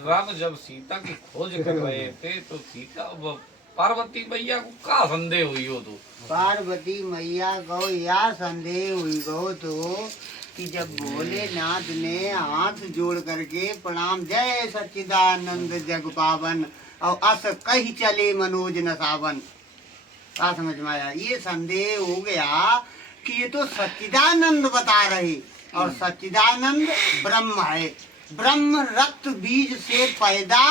राम जब सीता की खोज कर रहे थे तो सीता पार्वती मैया को का संदेह हुई हो तो? पार्वती मैया को यह संदेह हुई गो तो कि जब भोलेनाथ ने हाथ जोड़ करके प्रणाम जय सच्चिदानंद जग पावन और अस कही चले मनोज न सावन, क्या समझ में आया? ये संदेह हो गया कि ये तो सच्चिदानंद बता रहे और सच्चिदानंद ब्रह्म है। ब्रह्म रक्त बीज से पैदा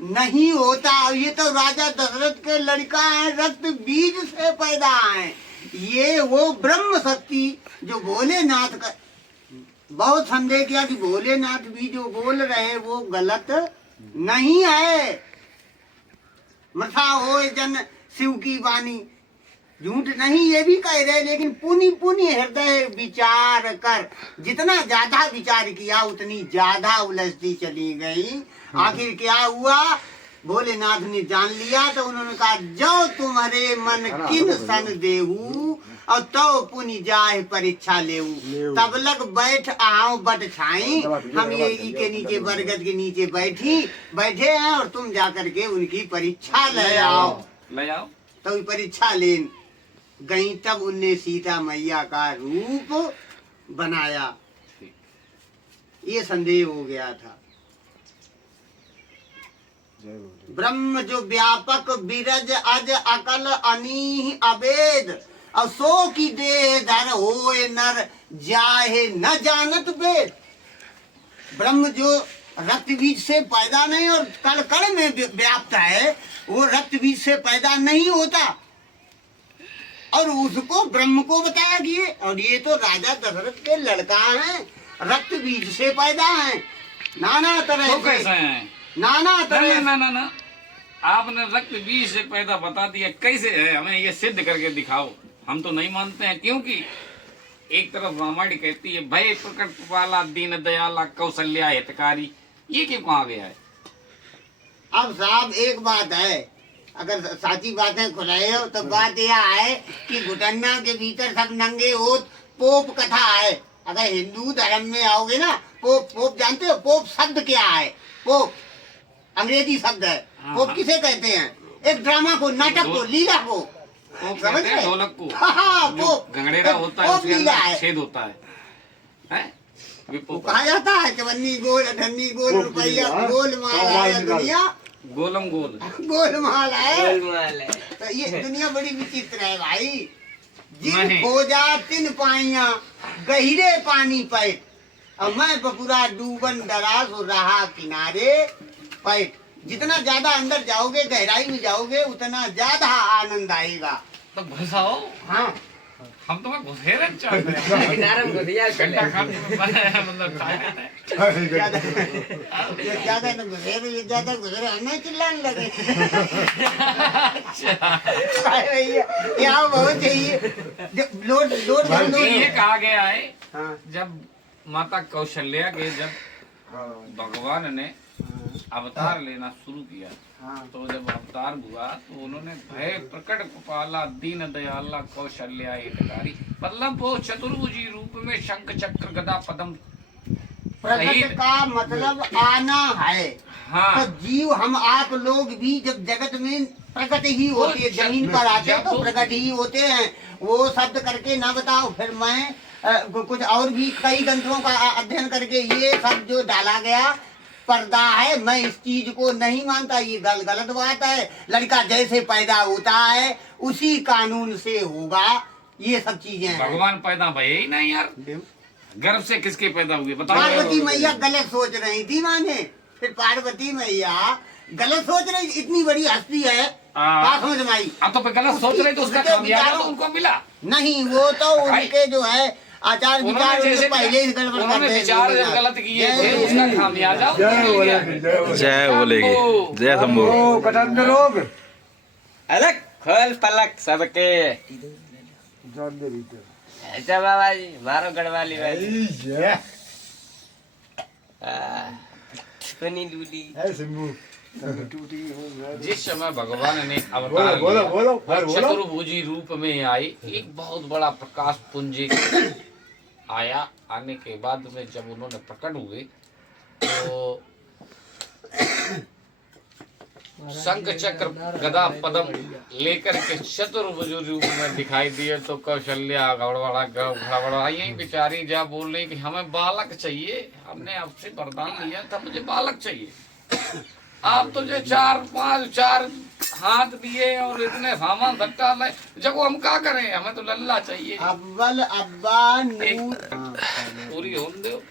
नहीं होता। ये तो राजा दशरथ के लड़का है, रक्त बीज से पैदा है। ये वो ब्रह्म शक्ति जो भोलेनाथ का बहुत संदेह किया कि भोलेनाथ भी जो बोल रहे वो गलत नहीं है। मथा हो जन शिव की वाणी, झूठ नहीं ये भी कह रहे, लेकिन पुनि पुनि हृदय विचार कर। जितना ज्यादा विचार किया उतनी ज्यादा उलझती चली गई। आखिर क्या हुआ? भोलेनाथ ने जान लिया तो उन्होंने कहा जो तुम्हारे मन किन सन देहू और तो पुनि जाए परीक्षा लेऊ। तब लग बैठ आओ बट छाई, हम ये के नीचे बरगद के नीचे बैठे हैं और तुम जाकर के उनकी परीक्षा ले आओ। तो परीक्षा लेन गई, तब उनने सीता मैया का रूप बनाया। ये संदेह हो गया था। ब्रह्म जो व्यापक बिरज अज अकल अनीह अवेद और सो की देह धर होए नर जाहे न जानत वेद। ब्रह्म जो रक्त बीज से पैदा नहीं और कण कण में व्याप्त है, वो रक्त बीज से पैदा नहीं होता और उसको ब्रह्म को बताया गया। और ये तो राजा दशरथ के लड़का हैं, रक्त बीज से पैदा हैं, नाना तरह तो कैसे हैं? नाना तरह ना आपने रक्त बीज से पैदा बता दिया, कैसे है? हमें ये सिद्ध करके दिखाओ। हम तो नहीं मानते हैं, क्योंकि एक तरफ रामायण कहती है भय प्रकट वाला दीन दयाला कौशल्या हितकारी, ये क्यों कहा गया है? अब साहब एक बात है, अगर साची बातें खुलाए हो तो बात यह है कि घुटन्ना के भीतर सब नंगे हो। पोप कथा है। अगर हिंदू धर्म में आओगे ना, पोप जानते हो पोप शब्द क्या है? पोप अंग्रेजी शब्द है। पोप किसे कहते हैं? एक ड्रामा को, नाटक को, लीला को समझ रहे? ढोलक को। पोप घंगड़ेरा होता है, उसके अंदर छेद होता है? कहा जाता है चवन्नी गोल अठन्नी गोल रुपया गोल माल है दुनिया, गोलम गोल गोलमाल है। तो ये दुनिया बड़ी विचित्र है भाई। जिन खोजा तिन पाइया गहरे पानी पैठ, और मैं बपुरा डूबन डरा सो रहा किनारे पैठ। जितना ज्यादा अंदर जाओगे, गहराई में जाओगे, उतना ज्यादा आनंद आएगा। तो घुसाओ। हाँ, हम तो घुसेरे चाहते हैं। घंटा खाने में मतलब ज्यादा न घुसेरे, ज्यादा घुसेरे हमें चिल्लाने लगे। यहाँ बहुत चाहिए लोड लोड। ये कहा गया है जब माता कौशल्या के जब भगवान ने अवतार लेना शुरू किया, तो जब अवतार हुआ तो उन्होंने भय प्रकट कृपाला दीन दयाला कौशल्या हितकारी, मतलब वो चतुर्भुजी रूप में शंख चक्र गदा पद्म। प्रकट का मतलब आना है। हाँ। तो जीव हम आप लोग भी जब जगत में प्रकट ही होते हैं, जमीन पर आते हैं तो प्रकट ही होते हैं। वो शब्द करके ना बताओ, फिर मैं कुछ और भी कई ग्रंथों का अध्ययन करके ये सब जो डाला गया पर्दा है, मैं इस चीज को नहीं मानता। ये गलत बात है। लड़का जैसे पैदा होता है उसी कानून से होगा। ये सब चीजें भगवान पैदा भय ही नहीं यार। गर्भ से किसके पैदा हुए बताओ? पार्वती मैया गलत सोच रही थी माने, फिर पार्वती मैया गलत सोच रही। इतनी बड़ी हस्ती है, बात समझ में आई? तो फिर गलत सोच रही तो उसका खामियाजा तो उनको मिला नहीं। वो तो उनके जो है आचार विचार पहले ही गड़बड़ उन्होंने विचार गलत किए थे, उसका खामियाजा जय बोलेगी। जय शंभू। रोग अलग खोल पलक सबके। अच्छा बाबा जी मारो गढ़वाली वाली जिस समय भगवान ने अवतार चतुर्भुजी रूप में आई, एक बहुत बड़ा प्रकाश पुंज आया। आने के बाद में जब उन्होंने प्रकट हुए तो शंख चक्र गदा पदम लेकर के चतुर्भुज रूप में दिखाई दिए तो कौशल्या गड़बड़ा यही बेचारी जा बोल रही कि हमें बालक चाहिए, हमने आपसे वरदान लिया था मुझे बालक चाहिए। आप तो जो 4 हाथ दिए और इतने सामान धट्टा लाए, जब हम क्या करें, हमें तो लल्ला चाहिए। अव्वल अब्बा नूर पूरी होने दो।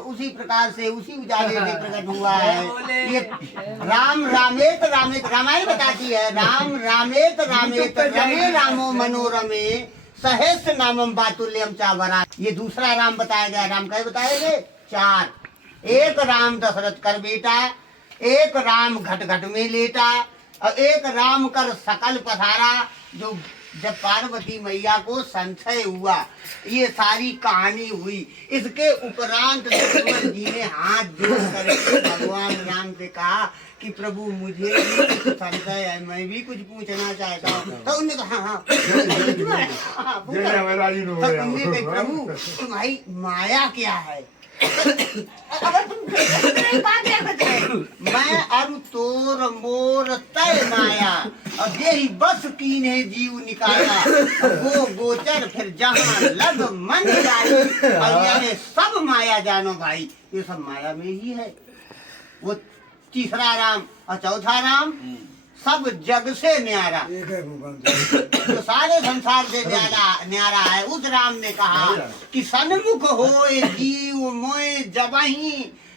उसी प्रकार से उसी उजाले से प्रकट हुआ है। ये राम रामेत रामेत रामायण बताती है, राम रामेत रामेत रमे रामो मनोरमे सहस्त्र नामम बातुल्यम चावरा। ये दूसरा राम बताया गया। राम कहे बताए गए 4। एक राम दशरथ कर बेटा, एक राम घट घट में लेटा, और एक राम कर सकल पसारा। जो जब पार्वती मैया को संशय हुआ, ये सारी कहानी हुई। इसके उपरांत लक्ष्मण जी ने हाथ जोड़ करके भगवान राम से कहा कि प्रभु मुझे भी कुछ संशय है, मैं भी कुछ पूछना चाहता हूँ। तो उन्होंने कहा हाँ प्रभु तुम्हारी माया क्या है? अगर तुम क्या बताए, मैं अरु तोर मोर तय माया, और यही बस कीने जीव निकाला, वो गोचर फिर जहाँ लग मन जाई, और यानी सब माया जानो भाई, ये सब माया में ही है। वो तीसरा राम और चौथा राम सब जग से न्यारा, जो सारे संसार से न्यारा है। उस राम ने कहा कि सन्मुख होए जीव मोए जबही,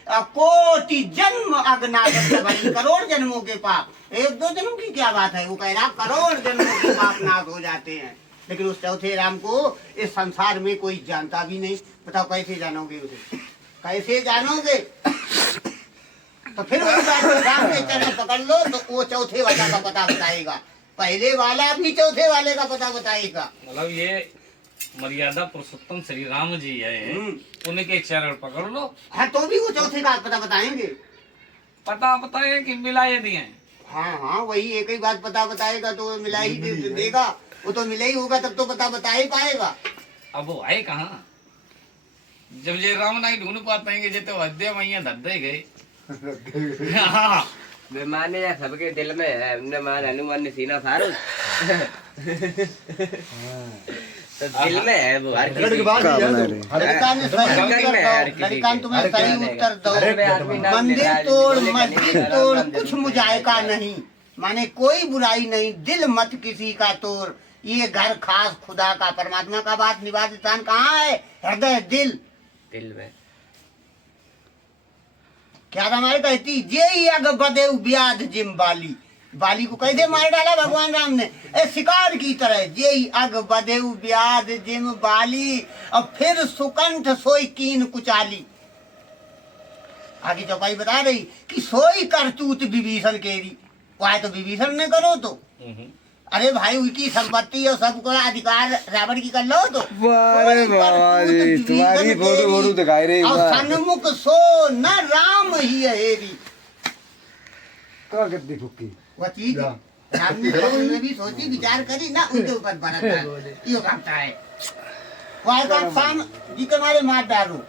कोटि जन्म अज्ञात जबही। करोड़ जन्मों के पाप, 1-2 जन्म की क्या बात है, वो कह रहा करोड़ जन्मों के पाप नाश हो जाते हैं। लेकिन उस चौथे राम को इस संसार में कोई जानता भी नहीं। बताओ कैसे जानोगे उसे, कैसे जानोगे? तो फिर वही बात, राम के चरण पकड़ लो तो वो चौथे वाला का पता बताएगा, पहले वाला भी चौथे वाले का पता बताएगा। मतलब ये मर्यादा पुरुषोत्तम श्री राम जी है, उनके चरण पकड़ लो। हाँ तो भी वो चौथे का पता बताएंगे। पता बताए कि मिलाए दिए। हाँ हाँ वही एक ही बात पता बताएगा तो मिला ही देगा। वो तो मिला ही होगा तब तो पता बता ही पाएगा। अब वो आए कहाँ, जब ये राम नहीं ढूंढ पाते हैं कि तो अध्याय मैया धद्दे गए। बेमानी या सबके दिल में है, हमने मान हनुमान ने सीना फारूक तो दिल में है वो। हर किसी लड़का तुम्हें सही उत्तर दो। मंदिर तोड़ मस्जिद तोड़ कुछ मुजायका नहीं, माने कोई बुराई नहीं, दिल मत किसी का तोड़। ये घर खास खुदा का, परमात्मा का बात निवास स्थान कहाँ है? हृदय दिल में। क्या रामायण कहती, जे अग बदे ब्याध जिम बाली। बाली को कैसे मार डाला भगवान राम ने? शिकार की तरह। जे अग बदे ब्याध जिम बाली, और फिर सुकंठ सोई कीन कुचाली। आगे चौपाई बता रही कि सोई करतूत विभीषण केरी। वह तो विभीषण ने करो तो, अरे भाई उनकी संपत्ति और सबको अधिकार रावण की कर लो तो। तुम्हारी फोटो दिखाई रही और सन्मुख सो न राम ही हेरी। वह चीज राम ने भी सोची विचार करी ना, उनके ऊपर बरत यो करता है। वह काम जी के मारे मार डालो,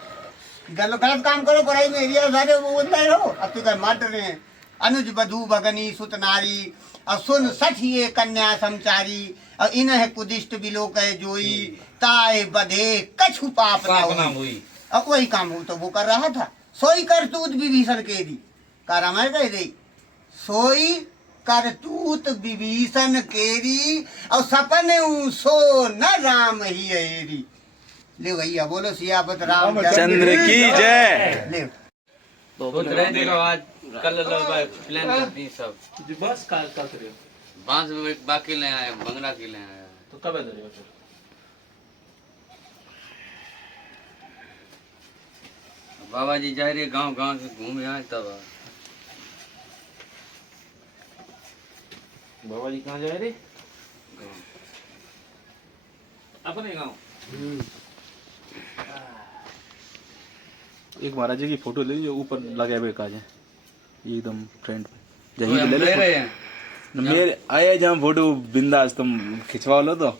गलत काम करो, बुराई में एरिया सारे वो बोलते रहो, अब तो मार रहे हैं। अनुज बधू भगनी सुत नारी, और सुन सठ ये कन्या समचारी, और इन्हें कुदिष्ट बिलोक जोई, ताए बधे कछु पाप ना हुई। अब वही काम हो तो वो कर रहा था। सोई करतूत विभीषण केरी, का रामायण कह रही, सोई करतूत विभीषण केरी, और सपने सो न राम ही हेरी। ले भैया बोलो सियापत राम चंद्र की जय। ले आज कल प्लान करती हैं सब। बस कल करियो। बांस बाकी ले आए, बंगला के ले आए। तो कब चलेगा फिर? बाबा जी जा रहे गांव गांव से घूम आए तब। बाबा जी कहाँ जा रहे? अपने गांव। एक महाराज जी की फोटो ले जो ऊपर लगे हुए काज है एकदम फ्रंट पे। तो हम ले रहे हैं। मेरे आया जहाँ फोटो बिंदास तुम खिंचवा लो तो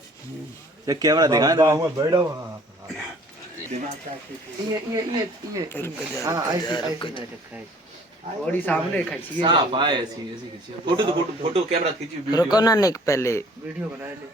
कैमरा दिखा हाँ ऐसे थोड़ी सामने खींचिए साफ आए ऐसी ऐसी खींची फोटो तो फोटो कैमरा खींची रुको ना निक पहले वीडियो बना ले